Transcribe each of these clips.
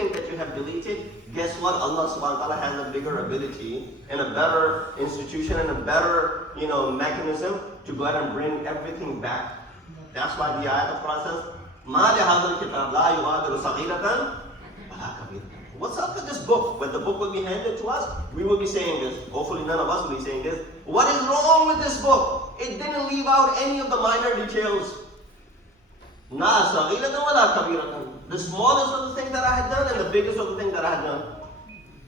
think that you have deleted, guess what? Allah subhanahu wa ta'ala has a bigger ability and a better institution and a better, mechanism to go ahead and bring everything back. That's why the ayat of Quran says, مَا لِهَذَا الْكِتَابِ لَا يُغَادِرُ صَغِيرَةً وَلَا كَبِيرَةً. What's up with this book? When the book will be handed to us, we will be saying this. Hopefully none of us will be saying this. What is wrong with this book? It didn't leave out any of the minor details. نَا صَغِيرَةً وَلَا كَبِيرَةً. The smallest of the things that I had done and the biggest of the things that I had done.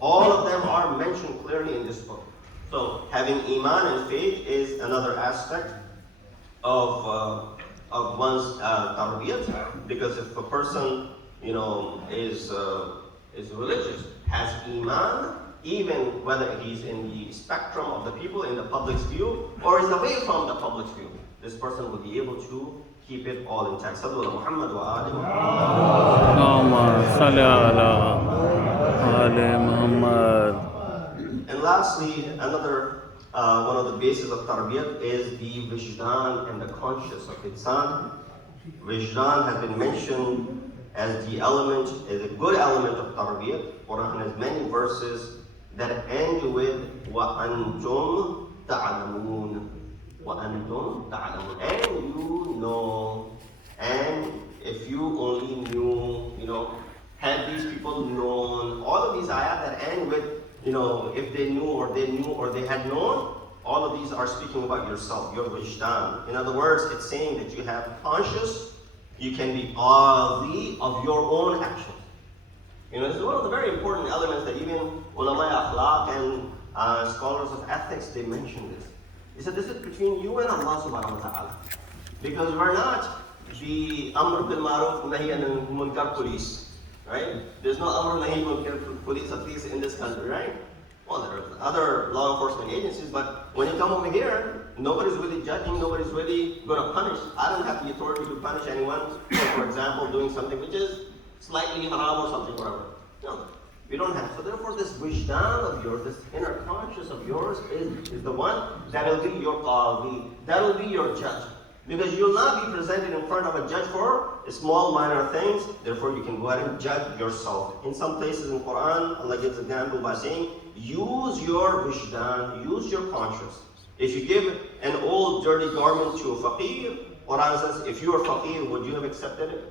All of them are mentioned clearly in this book. So having iman and faith is another aspect of one's tarbiat, because if a person is religious, has iman, even whether he's in the spectrum of the people in the public's view or is away from the public's view, this person will be able to keep it all intact. Sallu ala Muhammad wa ali Muhammad. And lastly, another one of the bases of tarbiyat is the wijdan and the conscience of insan. Wijdan has been mentioned as the element, as a good element of tarbiyat. Quran has many verses that end with وَأَنْتُمْ تَعْلَمُونَ. وَأَنْتُمْ تَعْلَمُونَ. And you know. And if you only knew, had these people known. All of these ayat that end with, if they knew or they knew or they had known, all of these are speaking about yourself, your wijdan. In other words, it's saying that you have conscious, you can be qadi of your own actions. This is one of the very important elements that even ulama akhlaq and scholars of ethics, they mention this. They said this is between you and Allah subhanahu wa ta'ala. Because we're not the amr bil ma'ruf nahi anil munkar police. Right? There's no amr nahi munkar police, at least in this country, right? Well, there are other law enforcement agencies, but when you come over here, nobody's really judging, nobody's really going to punish. I don't have the authority to punish anyone for example, doing something which is slightly haram or something, whatever. No, we don't have. So therefore, this wijdan of yours, this inner conscious of yours is the one that will be your qadi, that will be your judge. Because you'll not be presented in front of a judge for small minor things, therefore you can go ahead and judge yourself. In some places in Quran, Allah gives an example by saying, use your wijdan, use your conscience. If you give an old dirty garment to a faqir, Quran says, if you are faqir, would you have accepted it?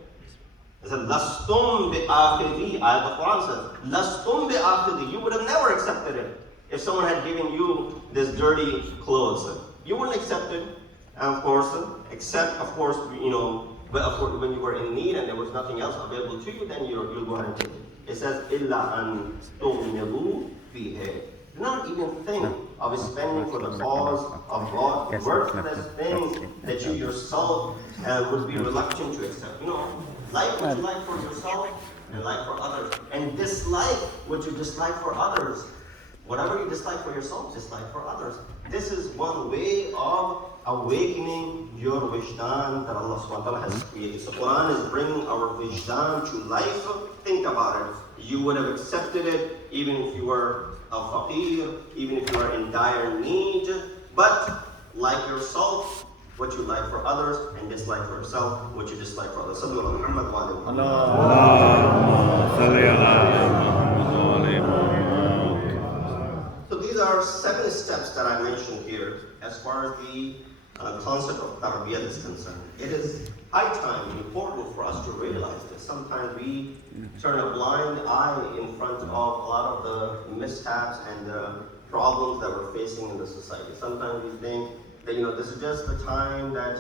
It says, Lastum bi'akhidhi, ayat of Quran says, Lastum bi'akhidhi, you would have never accepted it. If someone had given you this dirty clothes, you wouldn't accept it. And of course, except when you were in need and there was nothing else available to you, then you'll go ahead and take it. It says, إِلَّا أَن تُغْمِضُوا فِيهِ. Do not even think of spending for the cause of God, worthless things that you yourself would be reluctant to accept. Like what you like for yourself and like for others. And dislike what you dislike for others. Whatever you dislike for yourself, dislike for others. This is one way of awakening your wijdan that Allah subhanahu wa ta'ala has created. So Quran is bringing our wijdan to life. Think about it. You would have accepted it even if you were a faqir, even if you are in dire need. But like yourself, what you like for others, and dislike for yourself, what you dislike for others. Sallu ala Muhammad wa ala Muhammad. So these are 7 steps that I mentioned here as far as the concept of tarbiat is concerned. It is high time and important for us to realize this. Sometimes we turn a blind eye in front of a lot of the mishaps and the problems that we're facing in the society. Sometimes we think that this is just the time that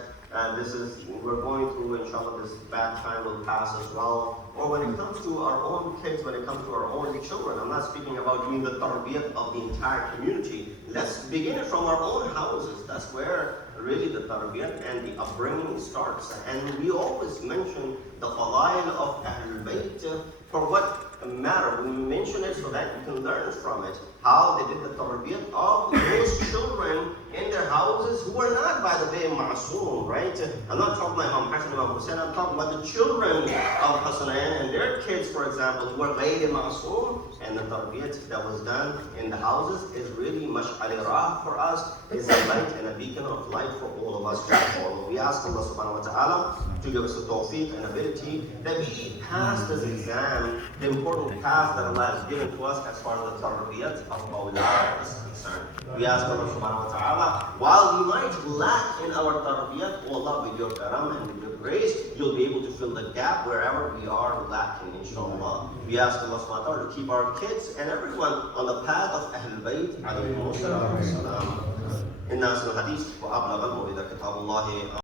we're going through, inshallah, this bad time will pass as well. Or when it comes to our own kids, when it comes to our own children, I'm not speaking about doing the tarbiyat of the entire community. Let's begin it from our own houses. That's where really the tarbiyat and the upbringing starts. And we always mention the fadail of Ahl-e-Bait for what matter. We mention it so that you can learn from it how they did the tarbiyat of those children in their houses who are not, by the way, ma'soom, right? I'm not talking about Imam Hassan, Imam Hussein, I'm talking about the children of Hassanain and their kids, for example, who are ghayr ma'soom, and the tarbiat that was done in the houses is really mash'al rah for us, is a light and a beacon of light for all of us to follow. We ask Allah subhanahu wa ta'ala to give us the tawfiq and ability that we pass this exam, the important task that Allah has given to us as far as the tarbiat of Aulad is concerned. We ask Allah subhanahu wa ta'ala, while we might lack in our tarbiyat, oh Allah, with your karam and with your grace, you'll be able to fill the gap wherever we are lacking, inshallah. We ask Allah subhanahu wa ta'ala to keep our kids and everyone on the path of Ahl-e-Bait alayhi wa sallam. إن أصل الحديث وأبلغ الموعظة كتاب الله